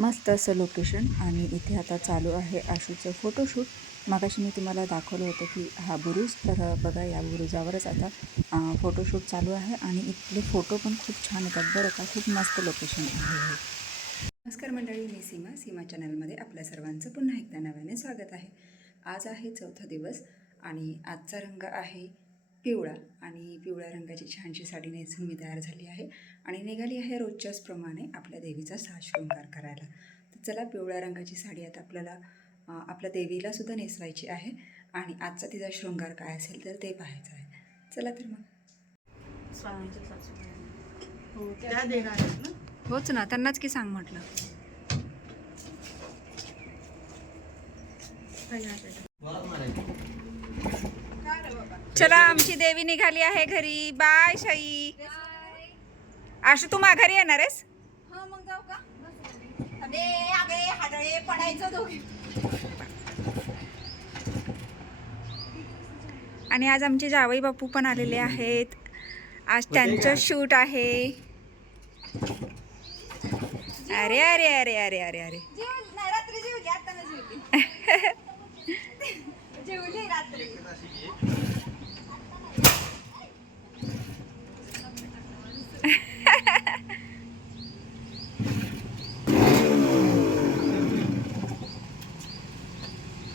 मस्त असं लोकेशन आणि इथे आता चालू आहे आशूचं फोटोशूट मागाशी मी तुम्हाला दाखवलं होतं की हा बुरुज. तर बघा या बुरुजावरच आता फोटोशूट चालू आहे. आणि इथले फोटो पण खूप छान येतात बरं का. खूप मस्त लोकेशन आहे नमस्कार मंडळी मी सीमा. सीमा चॅनलमध्ये आपल्या सर्वांचं पुन्हा एकदा नव्याने स्वागत आहे. आज आहे चौथा दिवस आणि आजचा रंग आहे पिवळा आणि पिवळ्या रंगाची छानशी साडी नेसून मी तयार झाली आहे आणि निघाली आहे रोजच्याच प्रमाणे आपल्या देवीचा साज शृंगार करायला. तर चला पिवळ्या रंगाची साडी आता आपल्याला आपल्या देवीला सुद्धा नेसवायची आहे आणि आजचा तिचा शृंगार काय असेल तर ते पाहायचं आहे. चला तर मग. हो होच ना त्यांनाच की सांग म्हटलं. चला आमची देवी निघाली आहे घरी. बाय शाई. आशू तू माघारी येणार आहेस? हा आणि आज आमचे जावई बापू पण आलेले आहेत. आज त्यांचं शूट आहे. अरे अरे अरे अरे अरे अरे जेवली नाही रात्री जेवली आता ना जेवली जेवली रात्री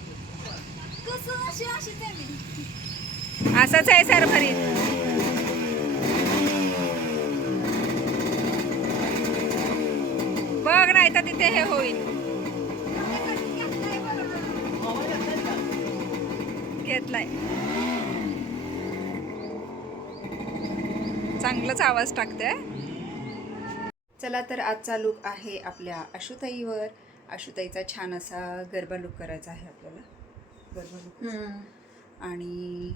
कसं अशी अशीच आहे मी असंच आहे सर भरीत बघ नाही तर तिथे हे होईल. घेतलाय. चांगलाच आवाज टाकते चला तर आजचा लुक आहे आपल्या आशुताईवर. आशुताईचा छान असा गरबा लुक करायचा आहे आपल्याला. गरबा लुक आणि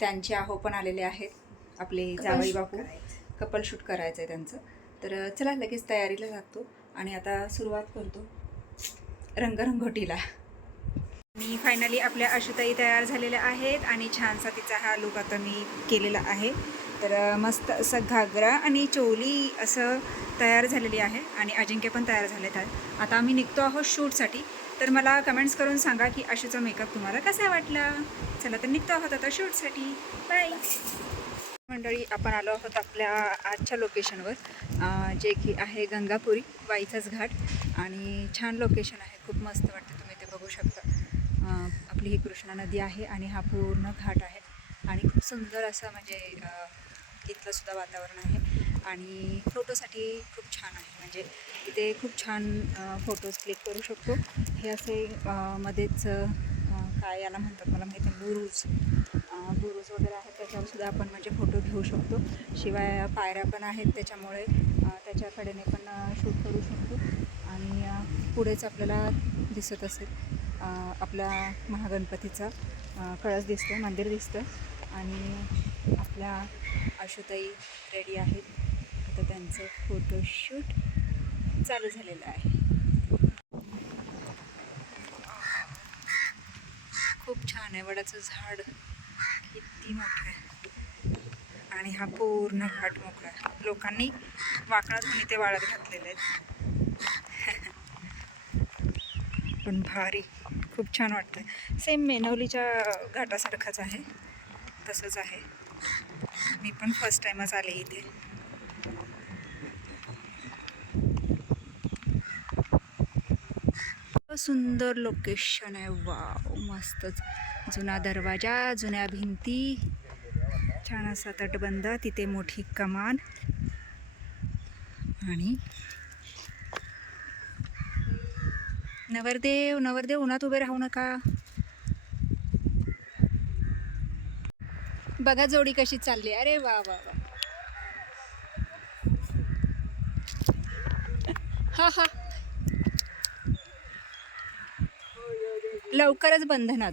त्यांचे आहो पण आलेले आहेत. आपले जावई बापू. कपल शूट करायचं आहे त्यांचं. तर चला लगेच तयारीला लागतो आणि आता सुरुवात करतो रंगरंगोटीला. मी फायनली आपल्या आशुताई तयार झालेल्या आहेत आणि छानसा तिचा हा लुक आता मी केलेला आहे. तर मस्त असं घागरा आणि चोली असं तयार झालेली आहे आणि अजिंक्य पण तयार झालेत. आहेत आता आम्ही निघतो आहोत शूटसाठी. तर मला कमेंट्स करून सांगा की आशूचा मेकअप तुम्हाला कसा वाटला? चला तर निघतो आहोत आता शूटसाठी. बाय मंडळी आपण आलो आहोत आपल्या आजच्या लोकेशनवर जे की आहे गंगापुरी वाईचाच घाट. आणि छान लोकेशन आहे. खूप मस्त वाटतं तुम्ही ते बघू शकता. आपली ही कृष्णा नदी आहे आणि हा पूर्ण घाट आहे. आणि खूप सुंदर असं म्हणजे इथलंसुद्धा वातावरण आहे. आणि फोटोसाठी खूप छान आहे. म्हणजे इथे खूप छान फोटोज क्लिक करू शकतो. हे असे मध्येच काय याला म्हणतात मला माहिती आहे बुरुज बुरुज वगैरे आहेत. त्याच्यावर सुद्धा आपण म्हणजे फोटो घेऊ शकतो. शिवाय पायऱ्या पण आहेत त्याच्यामुळे त्याच्याकडेने पण शूट करू शकतो. आणि पुढेच आपल्याला दिसत असेल आपला महागणपतीचा कळस दिसतो मंदिर दिसतं आणि आपल्या आशुताई रेडी आहेत. आता त्यांचं फोटोशूट चालू झालेलं आहे. खूप छान आहे वडाचं झाड. किती मोठं आहे. आणि हा पूर्ण घाट मोकळा आहे. लोकांनी वाकडा धुणी ते वाळत घातलेले आहेत. पण भारी. खूप छान वाटतं सेम मेनवलीच्या घाटासारखंच आहे. तसंच आहे. मी पण फर्स्ट टाईमच आले इथे. सुंदर लोकेशन आहे. वाव मस्तच. जुना दरवाजा जुन्या भिंती. छान असा तटबंद तिथे मोठी कमान. आणि नवरदेव नवरदेव उन्हात उभे राहू नका. बघा जोडी कशी चालली. अरे वा वा वा. हा हा. लवकरच बंधनात.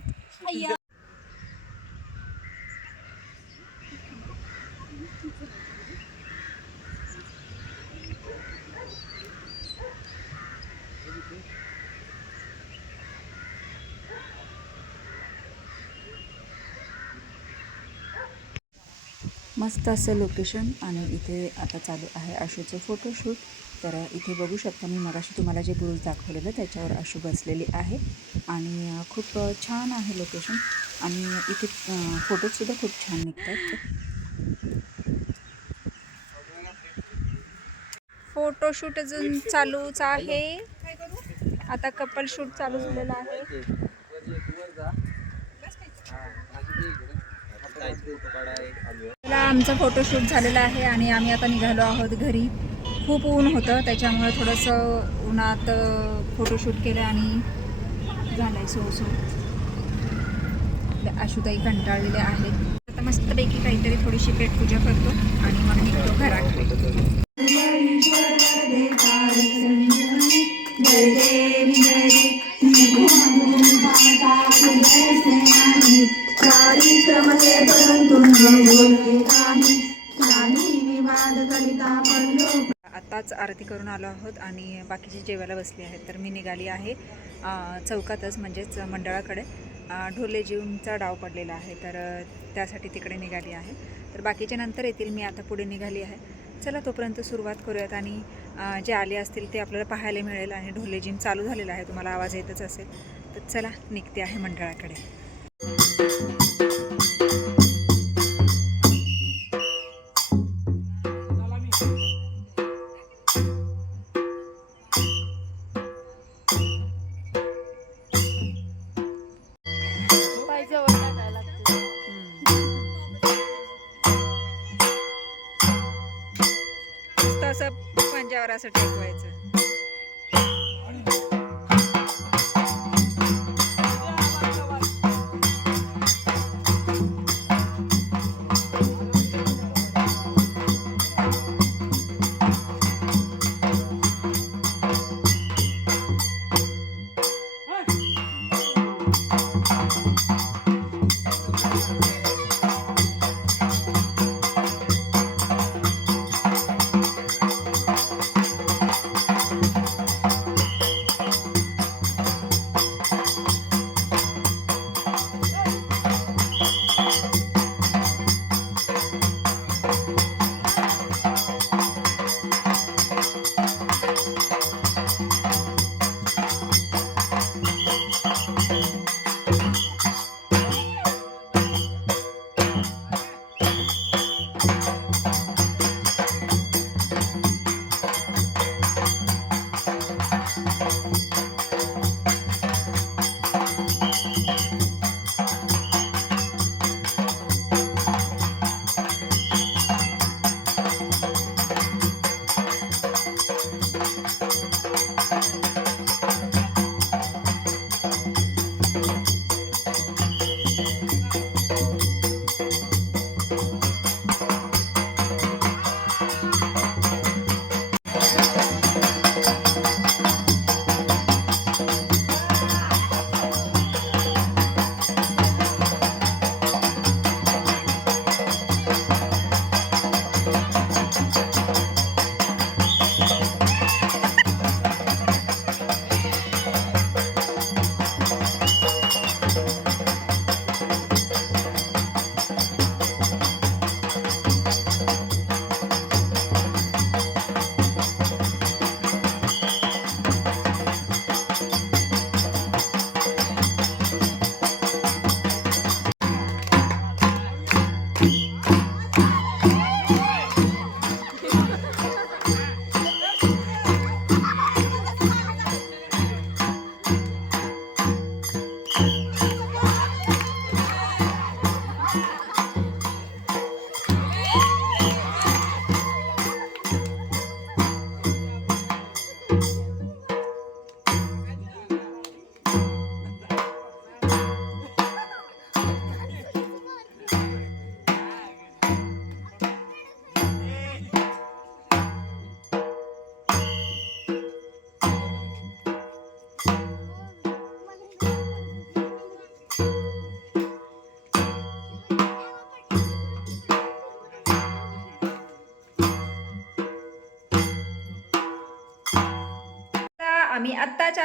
मस्त असं लोकेशन आणि इथे आता चालू आहे आशूचं फोटोशूट तर इथे बघू शकता मी मगाशी तुम्हाला जे बुरुज दाखवलेलं त्याच्यावर आशू बसलेली आहे. आणि खूप छान आहे लोकेशन आणि इथे फोटोजसुद्धा खूप छान निघतात. फोटोशूट अजून चालूच आहे. आता कपल शूट चालू झालेलं आहे. आमचा फोटोशूट झालेला आहे आणि आम्ही आता निघालो आहोत घरी. खूप ऊन होतं त्याच्यामुळे थोडंसं उन्हात फोटोशूट केलं आणि झालं आहे सो सो आशुताई कंटाळलेल्या आहेत. आता मस्तपैकी काहीतरी थोडीशी पेटपूजा करतो आणि मग निघतो घराकडे. आत्ताच आरती करून आलो आहोत आणि बाकीचे जेवायला बसले आहेत. तर मी निघाली आहे चौकातच म्हणजेच मंडळाकडे. ढोले जीवनचा डाव पडलेला आहे तर त्यासाठी तिकडे निघाली आहे. तर बाकीचे नंतर येतील मी आता पुढे निघाली आहे. चला तोपर्यंत सुरुवात करूयात आणि जे आले असतील ते आपल्याला पाहायला मिळेल आणि ढोले जिम चालू झालेला आहे तुम्हाला आवाज येतच असेल. तर चला निघते आहे मंडळाकडे. असं पंजावर असं टेकवायचं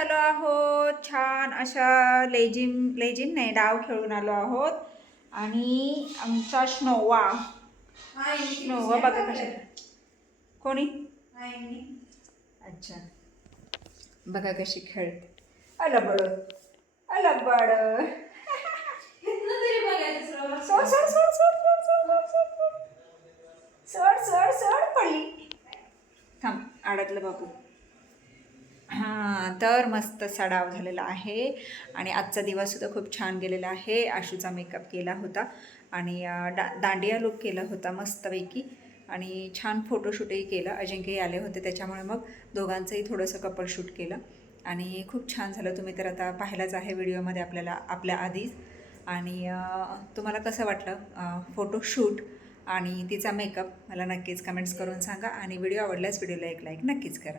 आलो आहोत. छान अशा लेजिम लेजिम नाही डाव खेळून आलो आहोत. आणि आमचा स्नोवा. स्नोवा बघा कशा कोणी? अच्छा. बघा कशी खेळते. अला बड अला बड सोड सोड सोड सोड सोड सोड सोड सोड सोड. सोड सोड पडली. थांब अडकलं बाबू हां तर मस्त सडाव झालेला आहे. आणि आजचा दिवससुद्धा खूप छान गेलेला आहे. आशूचा मेकअप केला होता आणि डा दांडिया लुक केला होता मस्तपैकी. आणि छान फोटोशूटही केलं. अजिंक्यही आले होते त्याच्यामुळे मग दोघांचंही थोडंसं कपल शूट केलं. आणि खूप छान झालं. तुम्ही तर आता पाहिलाच आहे व्हिडिओमध्ये आपल्याला आपल्या आधीच. आणि तुम्हाला कसं वाटलं फोटोशूट आणि तिचा मेकअप? मला नक्कीच कमेंट्स करून सांगा. आणि व्हिडिओ आवडल्यास व्हिडिओला एक लाईक नक्कीच करा.